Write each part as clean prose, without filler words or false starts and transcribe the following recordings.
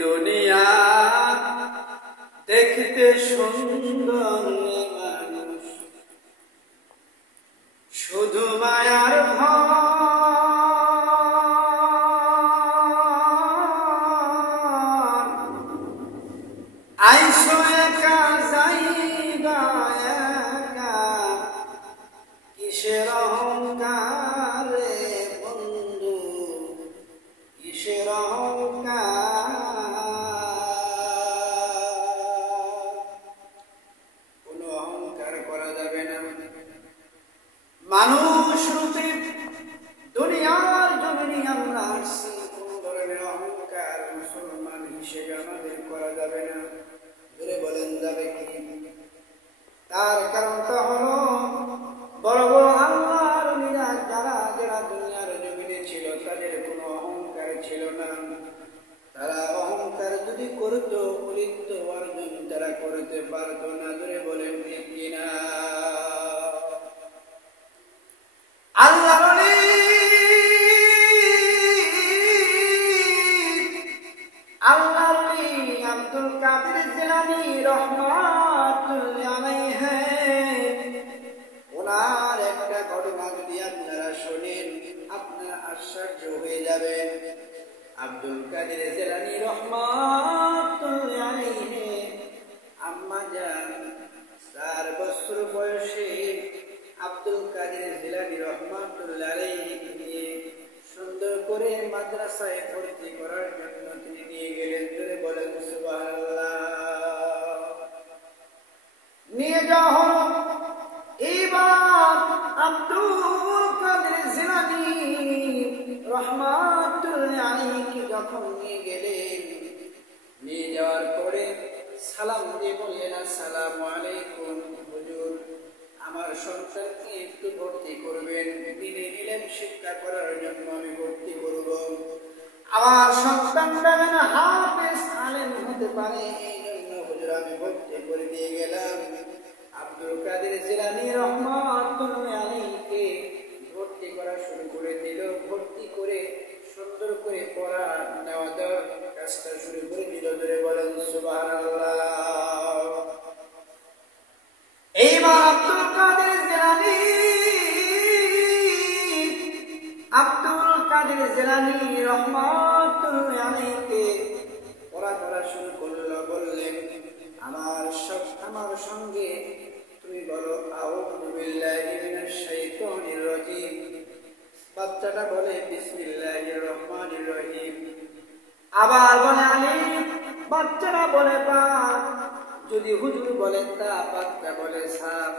দুনিয়া দেখতে সুন্দর মানুষ, শুধু মায়ার ভয় আইসো একা যাইবা একা, কিসের অহংকার রে বন্ধু, কিসের অহংকার। কোনো অহংকার করা যাবে না। মানুষ রূপে দুনিয়ার জমিনে আমরা আসছি, কোন ধরনের অহংকার মুসলমান হিসেবে আমাদের করা যাবে না। ধরে বলেন যাবে কি? তার কারণটা হলো বড় বড় আল্লাহর ওলিরা যারা যারা দুনিয়ার জমিনে ছিল তাদের কোনো অহংকার ছিল না। তারা অহংকার যদি করত অলিপ্ত অর্জন তারা করতে পারত না। ধরে বলেন ঠিক কিনা? আল্লাহর ওলি আব্দুল কাদের জিলানী রহমাতুল্লাহ আলাইহি, ওনার একটা ঘটনা যদি আপনারা শোনেন আপনারা আশ্চর্য হয়ে যাবেন। আব্দুল কাদের জিলানী রহমাতুল্লাহ আলাইহি আম্মা জান 4 বছর বয়সে আব্দুল কাদের জিলানী রহমাতুল্লাহ আলাইহি নিয়ে সুন্দর করে মাদ্রাসায় ভর্তি করার জন্য তিনি নিয়ে গেলেন। ধরে বলেন সুবহানাল্লাহ। নিয়ে যাওয়া হলো। এইবার আব্দুল কাদের জিলানী রহমাতুল্লাহ আলাইহি যখন নিয়ে গেলেন, নিয়ে যাওয়ার পরে সালাম দিয়ে বললেন, আসসালামু আলাইকুম হুজুর, আমার সন্তানকে একটু ভর্তি করবেন, দিনে ইলম শিক্ষা করার জন্য আমি ভর্তি করব। আমার সন্তান যেন হাফেজ আলেম হতে পারে, এই জন্য হুজুর আমি ভর্তি করে দিয়ে গেলাম। আব্দুল কাদের জিলানী রহমাতুল্লাহ আলাইহিকে ভর্তি করা শুরু করে দিল। ভর্তি করে সুন্দর করে পড়া নেওয়া দেওয়ার কাজটা শুরু করে দিল। ধরে বলেন সুবহানাল্লাহ। এইবার আব্দুল কাদের জিলানী রহমাতুল্লাহ আলাইহিকে পড়া শুরু করলো। বললেন, আমার সঙ্গে তুমি বলো আউযু বিল্লাহি মিনাশ শাইতানির রাজীম। বাচ্চাটা বলে বিসমিল্লাহির রহমানির রহিম। আবার বলে আলিফ, বাচ্চারা বলে বা। যদি হুজুর বলেন তা, বাচ্চা বলে সাপ।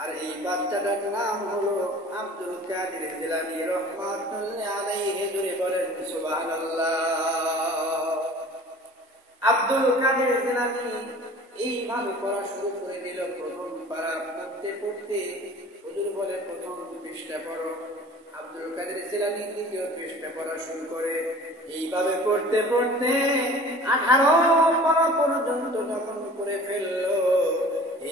আর এই বাচ্চাটার নাম হলো আব্দুল কাদের জিলানী রহমাতুল্লাহ আলাইহি। ধরে বলেন সুবহানাল্লাহ। আব্দুল কাদের জিলানী এইভাবে পড়া শুরু করে দিল। প্রথম পারা পড়তে পড়তে হুজুর বলে প্রথম পৃষ্ঠা পড়ো। আব্দুল কাদের জিলানী দ্বিতীয় পৃষ্ঠা পড়া শুরু করে। এইভাবে পড়তে পড়তে 18 পারা পর্যন্ত যখন করে ফেললো,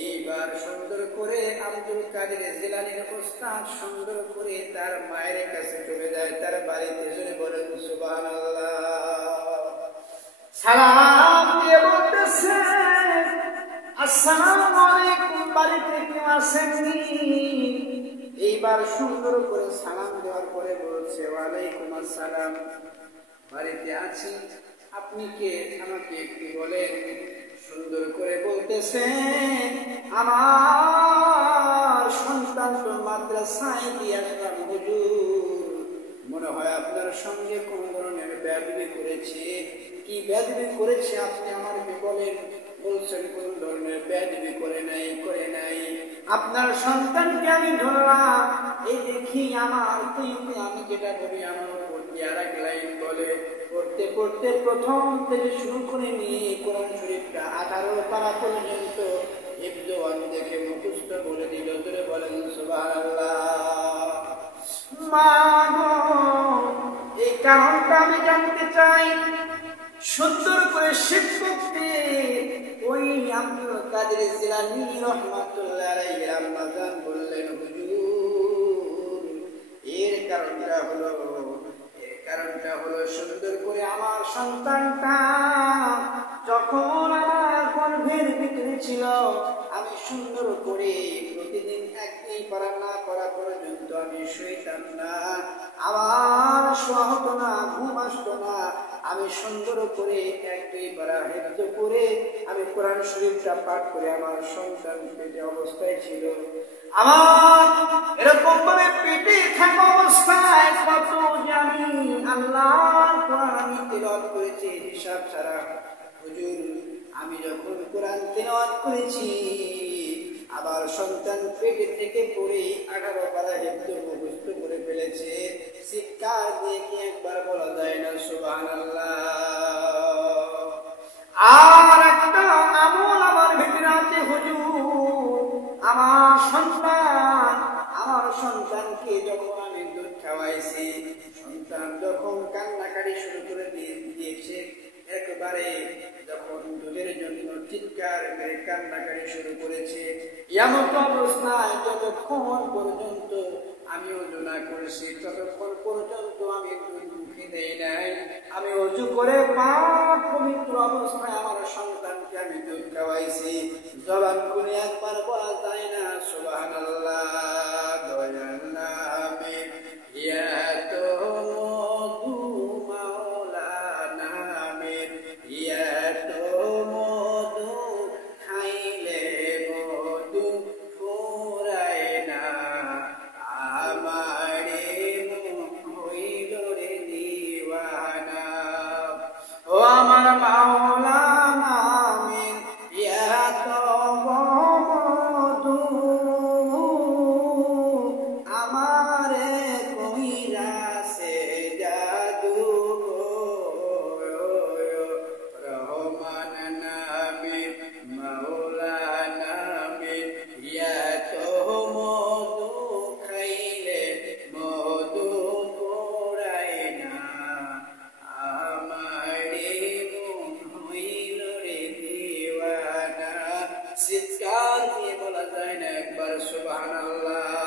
এইবার সুন্দর করে আব্দুল কাদের জিলানীর উস্তাদ সুন্দর করে তার মায়ের কাছে চলে যায়, তার বাড়িতে। জোরে বলেন সুবহানাল্লাহ। সালাম দিয়ে বলতেছে, আসসালামু আলাইকুম, বাড়িতে কেউ আসেননি? এইবার সুন্দর করে সালাম দেওয়ার পরে বলছে, ওয়ালাইকুম আসসালাম, বাড়িতে আছি, আপনি কে, আমাকে একটু বলেন। সুন্দর করে বলতেছে, আমার সন্তান তো মাদ্রাসায় দিয়ে আসলাম হুজুর, মনে হয় আপনার সঙ্গে কোন ধরনের বেয়াদবি করেছে। কি বেয়াদবি করেছে আপনি আমাকে বলেন। বলছেন কোন ধরনের বেয়াদবি করে নাই। আপনার সন্তানকে আমি ধরলাম, এই দেখি আমার তুইকে আমি যেটা বলি আমার উপর দিয়ে আর এক লাইন বলে। পড়তে পড়তে প্রথম থেকে শুরু করে নিয়ে কোরআন শরীফটা 18 পারা পর্যন্ত হিফজ দেখে মুখস্থ বলে দিল। ধরে বলেন সুবহানাল্লাহ। এই কারণটা আমি জানতে চাই। সুন্দর করে শিক্ষককে ওই আব্দুল কাদের জিলানী রহমাতুল্লাহ আলাইহি আম্মা জান বললেন, হুজুর এর কারণটা হলো সুন্দর করে আমার সন্তানটা ছিল আমি সুন্দর করে প্রতিদিন একই পারা না করা পর্যন্ত আমি শুইতাম না, আমার শোয়া হতো না, ঘুম আসতো না। আমি সুন্দর করে একই পারা হেফজ করে আমি কোরআন শরীফটা পাঠ করে আমার সন্তান পেটে অবস্থায় ছিল। আমার এরকম ভাবে পেটে থাকা অবস্থায় কত যে আমি আল্লাহর কোরআন আমি তিলাওয়াত করেছি হিসাব ছাড়া। হুজুর, আমি যখন কোরআন তিলাওয়াত করেছি আবার সন্তান পেটে থেকে পড়ে 18 পারা হেফজ মুখস্থ করে ফেলেছে। চিৎকার দিয়ে কি একবার বলা যায় না সুবহানাল্লাহ? আর একটা আমল আমার ভিতরে আছে হুজুর, আমার সন্তানকে যখন আমি দুধ খাওয়াইছি, সন্তান যখন কান্নাকাটি শুরু করে দিয়েছে, একবারে যখন দুধের জন্য চিৎকার করে কান্নাকাটি শুরু করেছে, এমন অবস্থায় যতক্ষণ পর্যন্ত আমি ওযু না করেছি ততক্ষণ পর্যন্ত আমি দুধ মুখে দেই নাই। আমি ওযু করে পাক পবিত্র অবস্থায় আমার সন্তানকে আমি দুধ খাওয়াইছি। জবান খুলে একবার বলা যায় না সুবহানাল্লাহ? দয়াল নামে ইয়া তো মধু, মাওলানা নামে ইয়া তো মধু, খাইলে মধু ফুরায় না, আমারে হইল রে দিওয়ানা। ও আমার মাওলানা নামের এত মধু, আমারে কইরাছে জাদু গো। রহমান নামের মাওলানা নামের এত মধু, খাইলে মধু ফুরায় না, আমারে হইল রে দিওয়ানা। চিৎকার দিয়ে বলা যায় না একবার সুবহানাল্লাহ?